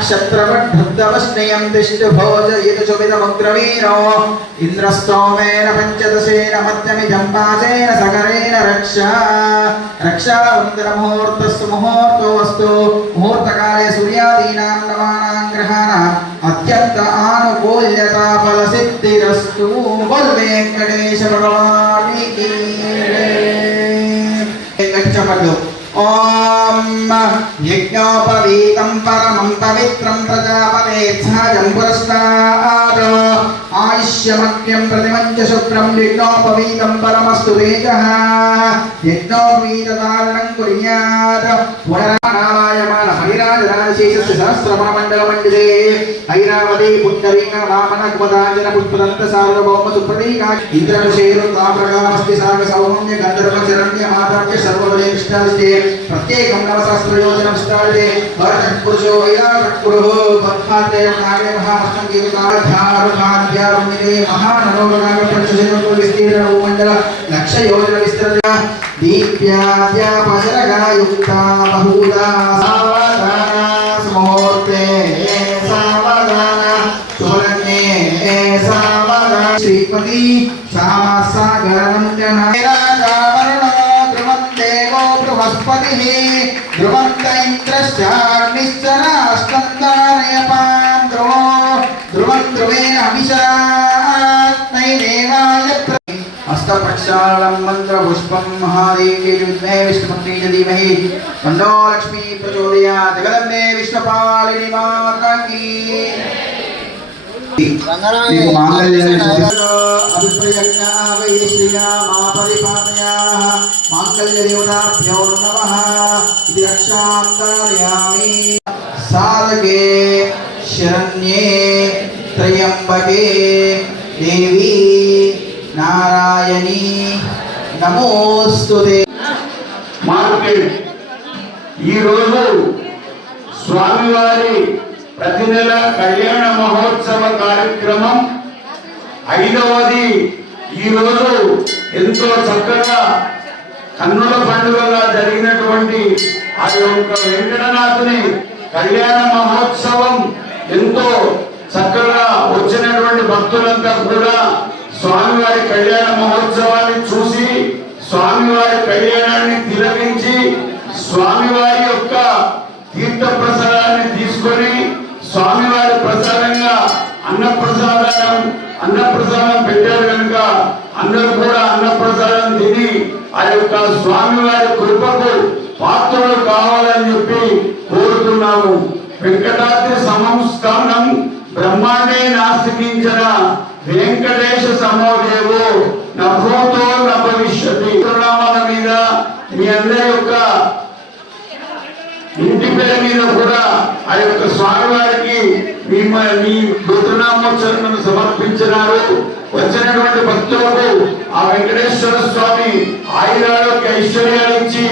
नक्षत्रवद्धवस्नेयं तिष्ठभोज यदुशुभिदमुग्रवीरो इन्द्रस्तोमेन पञ्चदशेन मध्यमिदं पासेन सकरेण रक्षावन्तरमुहूर्तस्तु मुहूर्तोऽस्तु मुहूर्तकाले सूर्यादीनां नवानां ग्रहाणाम् अत्यन्त आनुकूल्यता फलसिद्धिरस्तु वेङ्कटेश भगवान् की जय। ओम यज्ञोपवीतं परमं पवित्रं प्रजापतेत्सहजं पुरस्तात् आयुष्यमग्र्यं प्रतिमञ्च शुक्रं यज्ञोपवीतं परमस्तु तेजः यज्ञोपवीतधारणं कुर्यात् पुनरानायमान हरिराजराजशेषस्य सहस्रमण्डलमण्डिते ऐरावती पुण्डरीक वामनकुमदाञ्जन पुष्पदन्त सार्वभौम सुप्रतीका इन्द्रनुशेरुं ताम्रकामस्ति सागसौम्य गन्धर्वचरण्य माताव्य सर्वबले कृष्णास्ते प्रत्येकं नवसहस्रयोजनं विस्तारिते भरतपुरुषो वैराटपुरुः पद्माते नागे महामस्तङ्गीकाध्यारुखाध्यारुमिते महानरोगनागपञ्चशेनो विस्तीर्ण भूमण्डल लक्षयोजन विस्तृत्य दीप्याद्यापशरगायुक्ता बहुधा सावधाना मुहूर्ते सावधाना सुवर्णे सावधाना श्रीपति सामसागरनन्दना बृहस्पतिः ध्रुवन्त इन्द्रश्चाग्निश्चराष्टन्तारयपां ध्रुवं ध्रुवेण अभिशात्नैदेवाय हस्तप्रक्षालं मन्त्रपुष्पं महादेवी विद्महे विष्णुपत्नी धीमहि तन्नो लक्ष्मी प्रचोदयात् जगदम्बे विष्णुपालिनी माता की साधके शरण्ये त्र्यंबके देवी नारायणी नमोस्तुते। ఈ రోజు స్వామివారి ప్రతి నెల కళ్యాణ మహోత్సవ కార్యక్రమం 5వది ఈ రోజు ఎంతో చక్కగా కన్నుల పండుగగా జరిగినటువంటి ఆ యొక్క వెంకటనాథుని కళ్యాణ మహోత్సవం ఎంతో చక్కగా వచ్చినటువంటి భక్తులంతా కూడా స్వామివారి కళ్యాణ మహోత్సవాన్ని చూసి స్వామివారి కళ్యాణాన్ని తిలకించి స్వామివారి యొక్క తీర్థ ప్రసాదాన్ని తీసుకొని స్వామివారి ప్రసాదంగా అన్నప్రసాదం పెట్టారు కనుక అందరూ కూడా అన్నప్రసాదం తిని ఆ యొక్క స్వామివారి కృపకు పాత్రలు కావాలని చెప్పి కోరుతున్నాము. వెంకటాద్రి సంస్థానం బ్రహ్మాండే నాస్తికించిన వెంకటేశ సమోదేవో నభూతో నభవిష్యతి. నామాల మీద మీ అందరి యొక్క ఇంటి పేరు మీద కూడా ఆ యొక్క స్వామివారికి మీ రుద్రనామోత్సవం సమర్పించినారు. వచ్చినటువంటి భక్తులకు ఆ వెంకటేశ్వర స్వామి ఆయురాలకు ఐశ్వర్యాలు ఇచ్చి